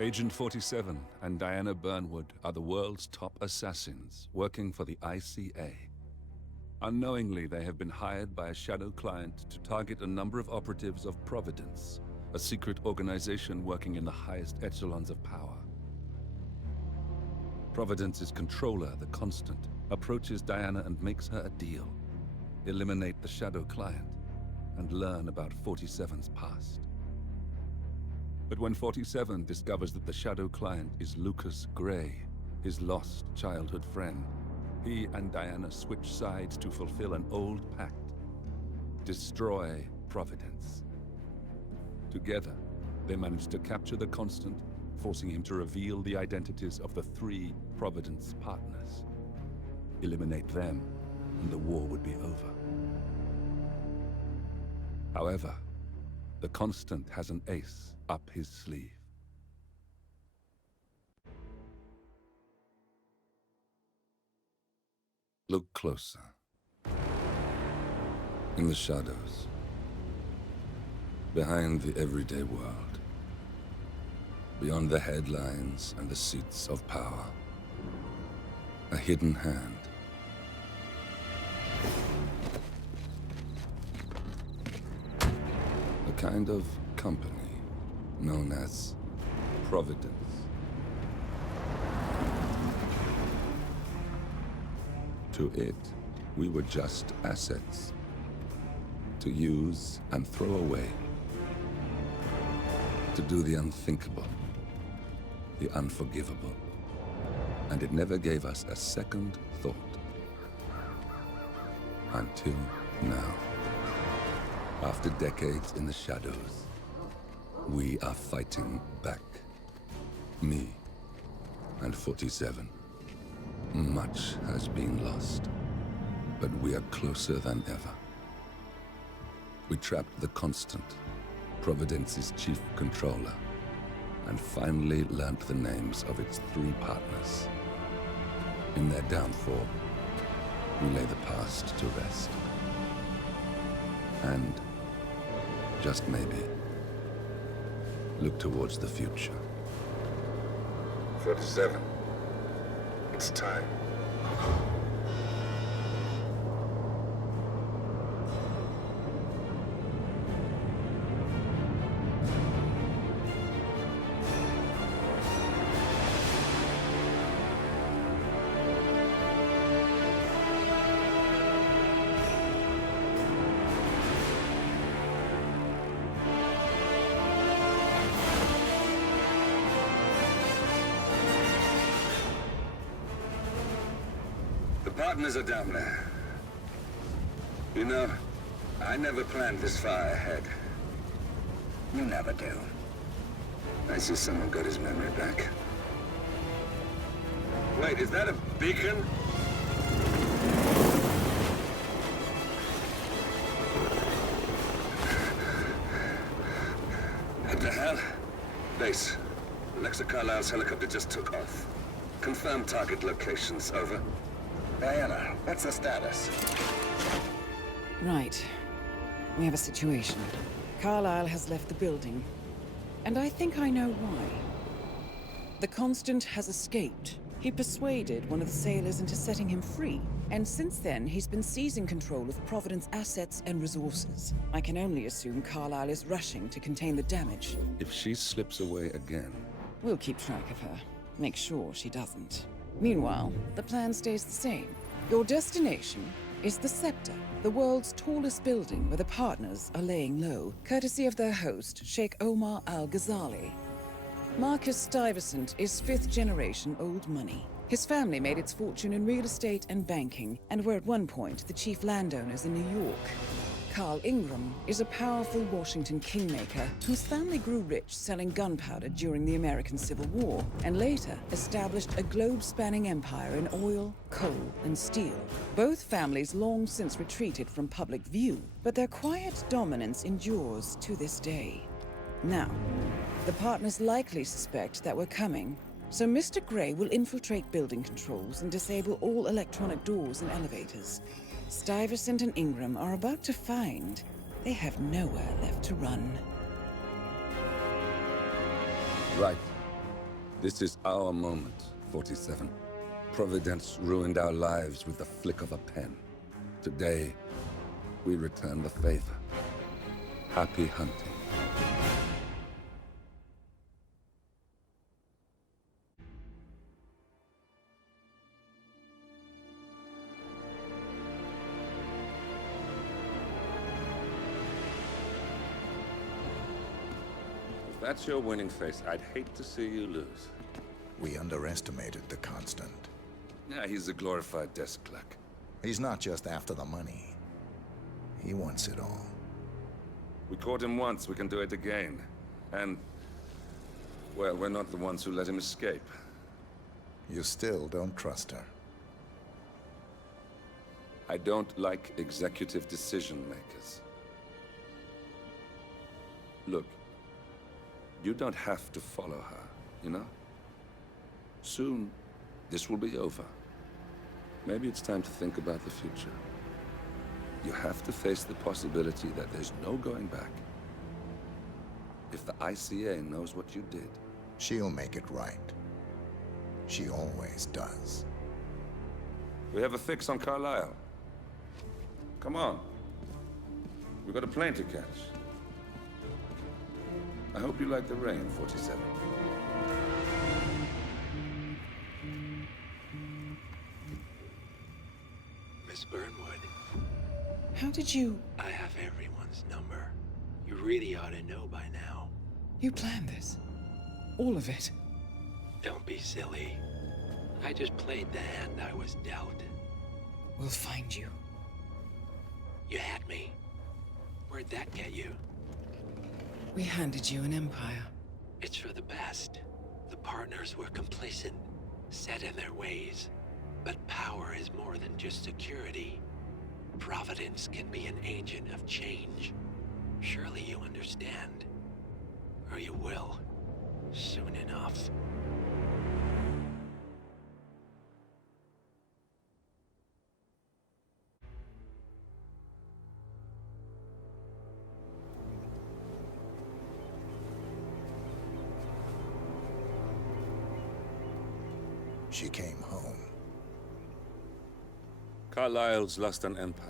Agent 47 and Diana Burnwood are the world's top assassins working for the ICA. Unknowingly, they have been hired by a shadow client to target a number of operatives of Providence, a secret organization working in the highest echelons of power. Providence's controller, the Constant, approaches Diana and makes her a deal. Eliminate the shadow client and learn about 47's past. But when 47 discovers that the shadow client is Lucas Gray, his lost childhood friend, he and Diana switch sides to fulfill an old pact: destroy Providence. Together, they manage to capture the Constant, forcing him to reveal the identities of the 3 Providence partners. Eliminate them, and the war would be over. However, the Constant has an ace up his sleeve. Look closer. In the shadows. Behind the everyday world. Beyond the headlines and the seats of power. A hidden hand. A kind of company known as Providence. To it, we were just assets. To use and throw away. To do the unthinkable. The unforgivable. And it never gave us a second thought. Until now. After decades in the shadows, we are fighting back. Me and 47. Much has been lost, but we are closer than ever. We trapped the Constant, Providence's chief controller, and finally learnt the names of its 3 partners. In their downfall, we lay the past to rest. And, just maybe, look towards the future. 47. It's time. The partners are down there. You know, I never planned this far ahead. You never do. I see someone got his memory back. Wait, is that a beacon? What the hell? Base. Alexa Carlisle's helicopter just took off. Confirm target locations, over. Diana, what's the status? Right. We have a situation. Carlisle has left the building. And I think I know why. The Constant has escaped. He persuaded one of the sailors into setting him free. And since then, he's been seizing control of Providence assets and resources. I can only assume Carlisle is rushing to contain the damage. If she slips away again... We'll keep track of her. Make sure she doesn't. Meanwhile, the plan stays the same. Your destination is the Scepter, the world's tallest building where the partners are laying low, courtesy of their host, Sheikh Omar Al-Ghazali. Marcus Stuyvesant is 5th-generation old money. His family made its fortune in real estate and banking, and were at one point the chief landowners in New York. Carl Ingram is a powerful Washington kingmaker whose family grew rich selling gunpowder during the American Civil War, and later established a globe-spanning empire in oil, coal, and steel. Both families long since retreated from public view, but their quiet dominance endures to this day. Now, the partners likely suspect that we're coming, so Mr. Gray will infiltrate building controls and disable all electronic doors and elevators. Stuyvesant and Ingram are about to find they have nowhere left to run. Right. This is our moment, 47. Providence ruined our lives with the flick of a pen. Today, we return the favor. Happy hunting. If that's your winning face, I'd hate to see you lose. We underestimated the Constant. Yeah, he's a glorified desk clerk. He's not just after the money. He wants it all. We caught him once, we can do it again. And, well, we're not the ones who let him escape. You still don't trust her. I don't like executive decision makers. Look, you don't have to follow her, you know? Soon, this will be over. Maybe it's time to think about the future. You have to face the possibility that there's no going back. If the ICA knows what you did... She'll make it right. She always does. We have a fix on Carlisle. Come on. We've got a plane to catch. I hope you like the rain, 47. Miss Burnwood, How did you... I have everyone's number. You really ought to know by now. You planned this? All of it? Don't be silly. I just played the hand I was dealt. We'll find you. You had me. Where'd that get you? We handed you an empire. It's for the best. The partners were complacent, set in their ways. But power is more than just security. Providence can be an agent of change. Surely you understand. Or you will. Soon enough. She came home. Carlisle's lost an empire.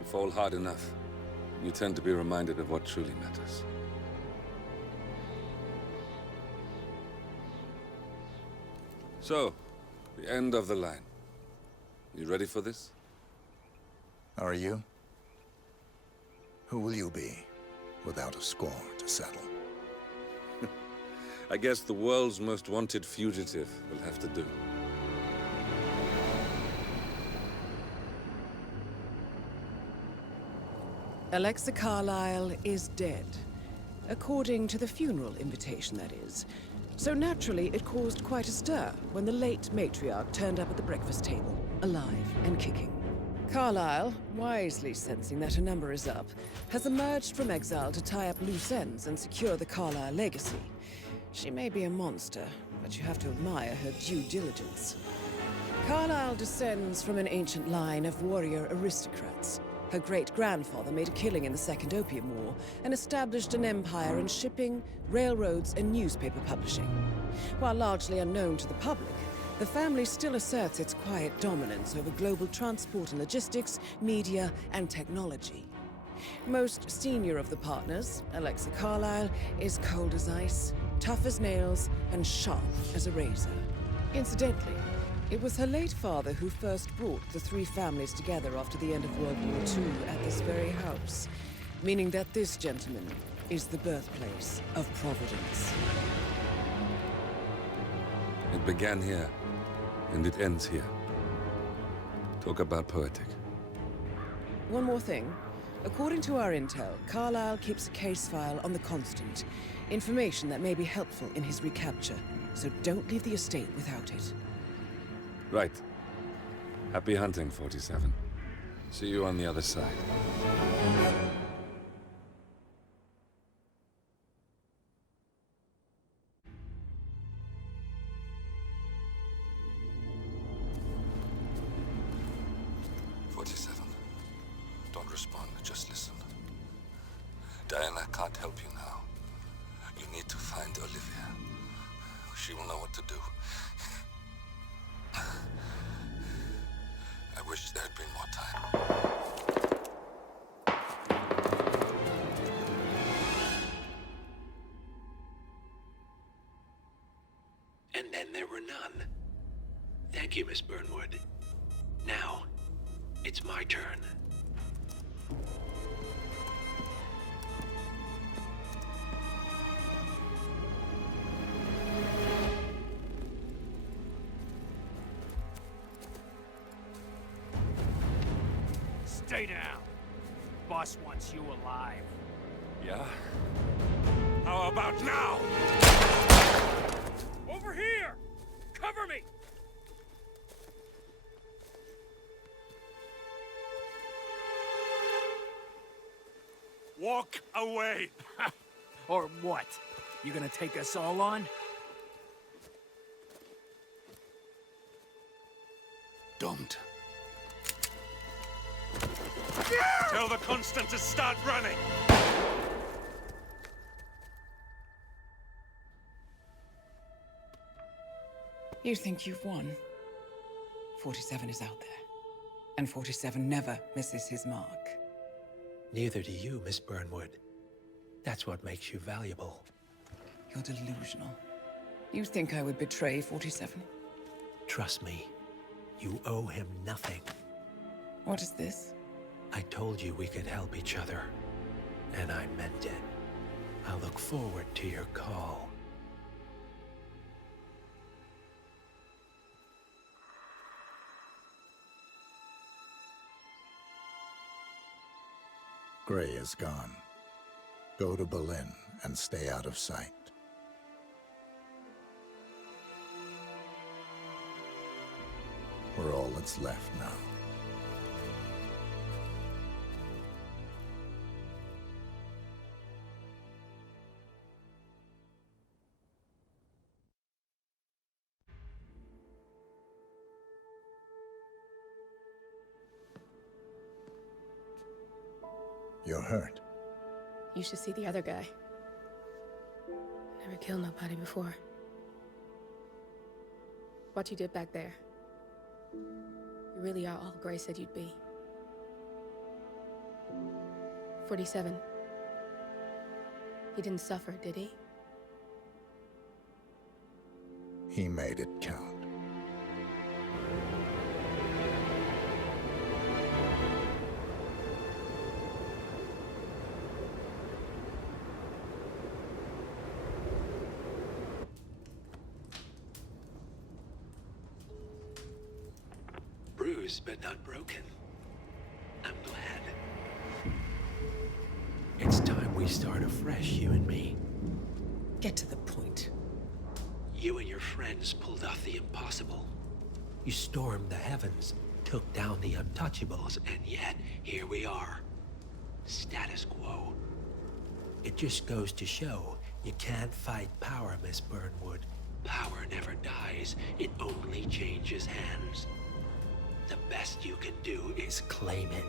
You fall hard enough, you tend to be reminded of what truly matters. So, the end of the line. You ready for this? Are you? Who will you be, without a score to settle? I guess the world's most wanted fugitive will have to do. Alexa Carlisle is dead. According to the funeral invitation, that is. So naturally, it caused quite a stir when the late matriarch turned up at the breakfast table, alive and kicking. Carlisle, wisely sensing that her number is up, has emerged from exile to tie up loose ends and secure the Carlisle legacy. She may be a monster, but you have to admire her due diligence. Carlisle descends from an ancient line of warrior aristocrats. Her great-grandfather made a killing in the Second Opium War and established an empire in shipping, railroads, and newspaper publishing. While largely unknown to the public, the family still asserts its quiet dominance over global transport and logistics, media, and technology. Most senior of the partners, Alexa Carlisle, is cold as ice, tough as nails, and sharp as a razor. Incidentally, it was her late father who first brought the three families together after the end of World War II at this very house, meaning that this gentleman is the birthplace of Providence. It began here, and it ends here. Talk about poetic. One more thing. According to our intel, Carlisle keeps a case file on the Constant. Information that may be helpful in his recapture, so don't leave the estate without it. Right. Happy hunting, 47. See you on the other side. Don't respond, just listen. Diana can't help you now. You need to find Olivia. she will know what to do. I wish there had been more time. And then there were none. Thank you, Miss Burnwood. Now, it's my turn. Stay down. Boss wants you alive. Yeah? How about now? Over here! Cover me! Walk away! Or what? You gonna take us all on? Don't. Tell the Constant to start running! You think you've won? 47 is out there. And 47 never misses his mark. Neither do you, Miss Burnwood. That's what makes you valuable. You're delusional. You think I would betray 47? Trust me, you owe him nothing. What is this? I told you we could help each other, and I meant it. I look forward to your call. Gray is gone. Go to Berlin and stay out of sight. We're all that's left now. You're hurt. You should see the other guy. Never killed nobody before. What you did back there. You really are all Gray said you'd be. 47. He didn't suffer, did he? He made it count. Bruised but not broken. I'm glad. It's time we start afresh, you and me. Get to the point. You and your friends pulled off the impossible. You stormed the heavens, took down the untouchables, and yet here we are. Status quo. It just goes to show you can't fight power, Miss Burnwood. Power never dies, it only changes hands. The best you can do is claim it.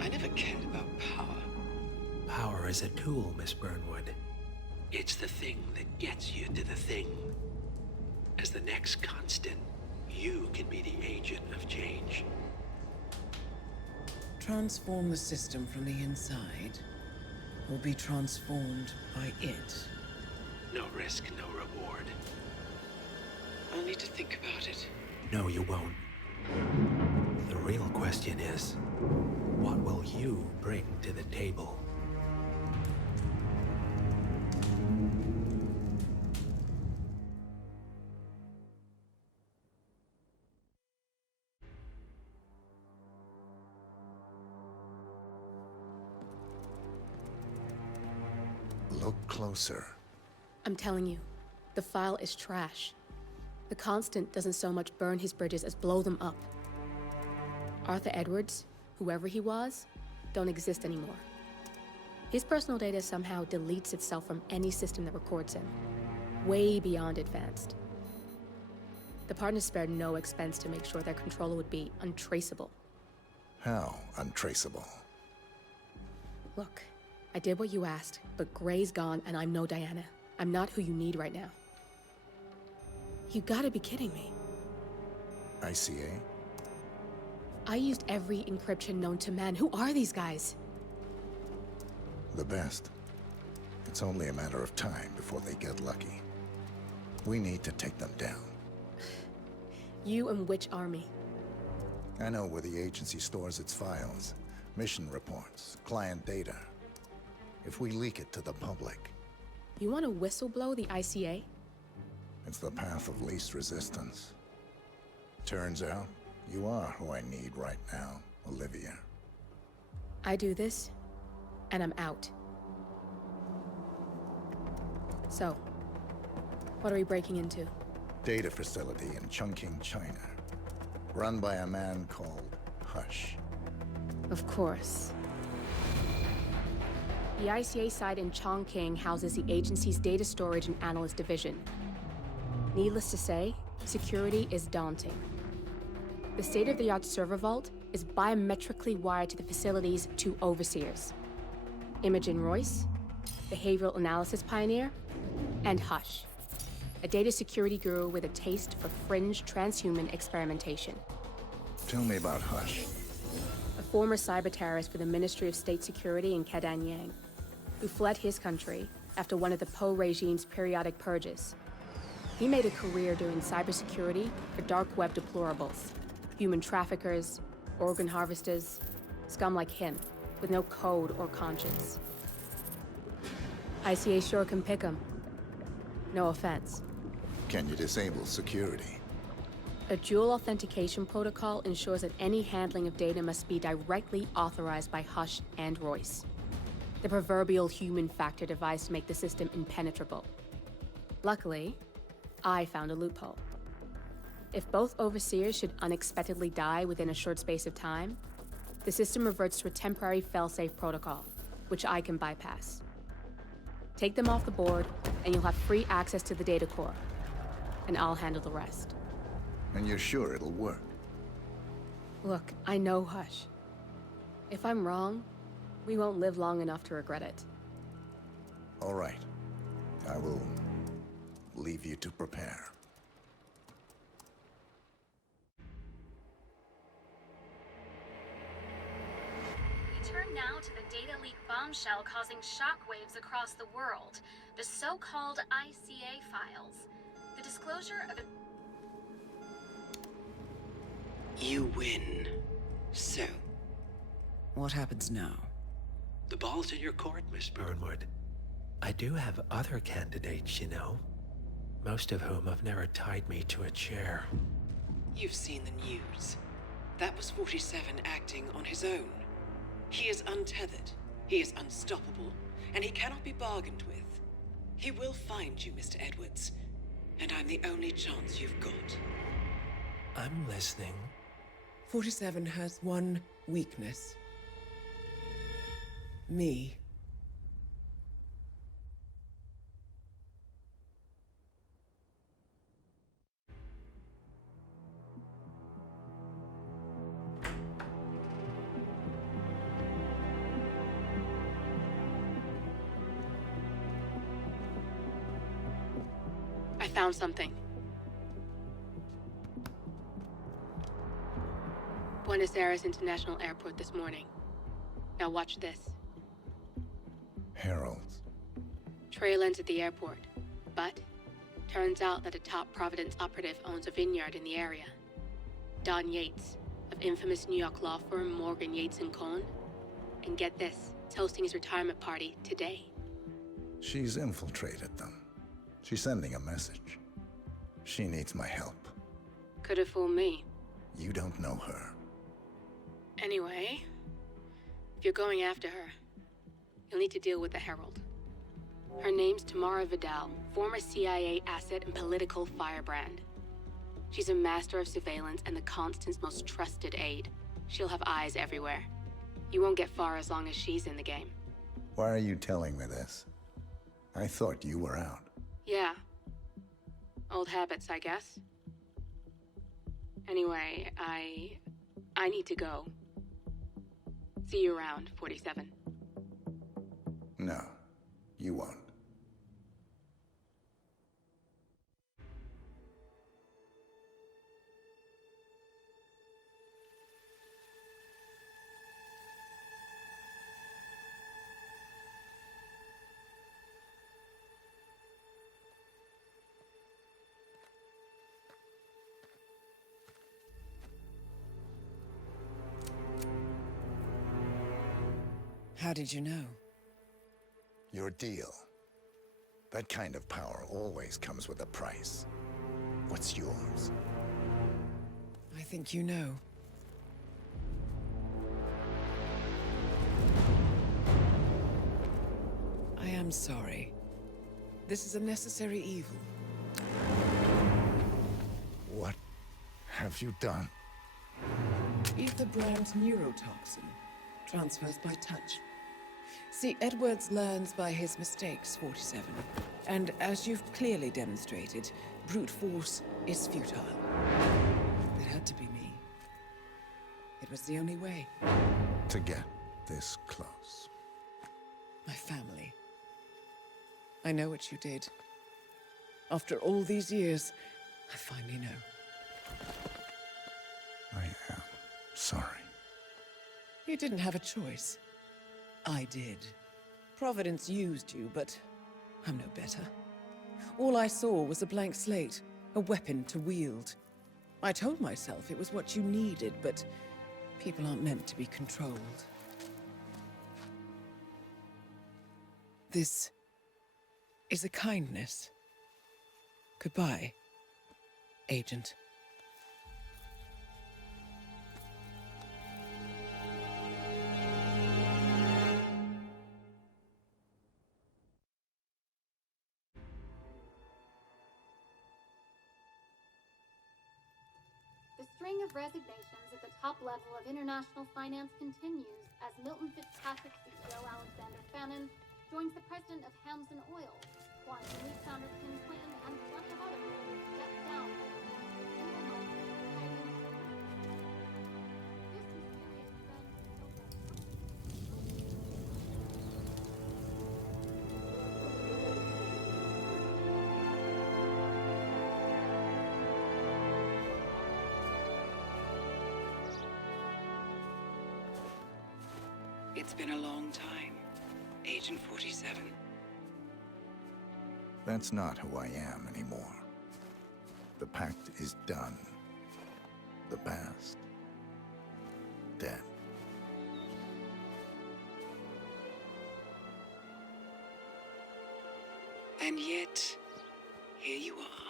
I never cared about power. Power is a tool, Miss Burnwood. It's the thing that gets you to the thing. As the next constant, you can be the agent of change. Transform the system from the inside, or be transformed by it. No risk, no reward. I'll need to think about it. No, you won't. The real question is, what will you bring to the table? Look closer. I'm telling you, the file is trash. The Constant doesn't so much burn his bridges as blow them up. Arthur Edwards, whoever he was, don't exist anymore. His personal data somehow deletes itself from any system that records him. Way beyond advanced. The partners spared no expense to make sure their controller would be untraceable. How untraceable? Look, I did what you asked, but Gray's gone and I'm no Diana. I'm not who you need right now. You gotta be kidding me. ICA? I used every encryption known to man. Who are these guys? The best. It's only a matter of time before they get lucky. We need to take them down. You and which army? I know where the agency stores its files, mission reports, client data. If we leak it to the public... You want to whistleblow the ICA? It's the path of least resistance. Turns out, you are who I need right now, Olivia. I do this, and I'm out. So, what are we breaking into? Data facility in Chongqing, China. Run by a man called Hush. Of course. The ICA site in Chongqing houses the agency's data storage and analyst division. Needless to say, security is daunting. The state-of-the-art server vault is biometrically wired to the facility's two overseers. Imogen Royce, behavioral analysis pioneer, and Hush, a data security guru with a taste for fringe transhuman experimentation. Tell me about Hush. A former cyber terrorist for the Ministry of State Security in Kadanyang, who fled his country after one of the Po regime's periodic purges. He made a career doing cybersecurity for dark web deplorables, human traffickers, organ harvesters, scum like him, with no code or conscience. ICA sure can pick 'em. No offense. Can you disable security? A dual authentication protocol ensures that any handling of data must be directly authorized by Hush and Royce. The proverbial human factor device to make the system impenetrable. Luckily, I found a loophole. If both overseers should unexpectedly die within a short space of time, the system reverts to a temporary fail-safe protocol, which I can bypass. Take them off the board, and you'll have free access to the data core. And I'll handle the rest. And you're sure it'll work? Look, I know Hush. If I'm wrong, we won't live long enough to regret it. All right. I will leave you to prepare. We turn now to the data leak bombshell causing shockwaves across the world, the so-called ICA files. The disclosure of a... You win. So, What happens now? the ball's in your court, Miss Burnwood. I do have other candidates, you know. Most of whom have never tied me to a chair. You've seen the news. That was 47 acting on his own. He is untethered, he is unstoppable, and he cannot be bargained with. He will find you, Mr. Edwards, and I'm the only chance you've got. I'm listening. 47 has one weakness. Me. I found something. Buenos Aires International Airport this morning. Now watch this. Heralds. Trail ends at the airport, but turns out that a top Providence operative owns a vineyard in the area. Don Yates, of infamous New York law firm Morgan, Yates & Cohn. And get this, is hosting his retirement party today. She's infiltrated them. She's sending a message. She needs my help. Could have fooled me. You don't know her. Anyway, if you're going after her, you'll need to deal with the Herald. Her name's Tamara Vidal, former CIA asset and political firebrand. She's a master of surveillance and the Constant's most trusted aide. She'll have eyes everywhere. You won't get far as long as she's in the game. Why are you telling me this? I thought you were out. Yeah. Old habits, I guess. Anyway, I need to go. See you around, 47. No, you won't. How did you know? Your deal. That kind of power always comes with a price. What's yours? I think you know. I am sorry. This is a necessary evil. What have you done? Ether brand neurotoxin transfers by touch. See, Edwards learns by his mistakes, 47. And as you've clearly demonstrated, brute force is futile. It had to be me. It was the only way. To get this close. My family. I know what you did. After all these years, I finally know. I am sorry. You didn't have a choice. I did. Providence used you, but I'm no better. All I saw was a blank slate, a weapon to wield. I told myself it was what you needed, but people aren't meant to be controlled. This is a kindness. Goodbye, Agent. The string of resignations at the top level of international finance continues as Milton Fitzpatrick CEO Alexander Fannin joins the president of Hamson Oil, Quantum Leap founder Tim Quinn, and plenty of others who step down. It's been a long time, Agent 47. That's not who I am anymore. The pact is done. The past. Dead. And yet, here you are.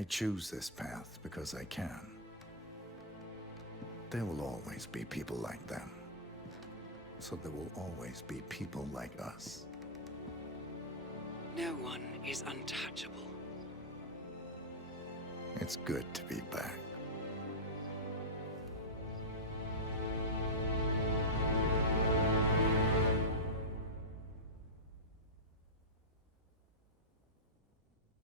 I choose this path because I can. There will always be people like them. So there will always be people like us. No one is untouchable. It's good to be back.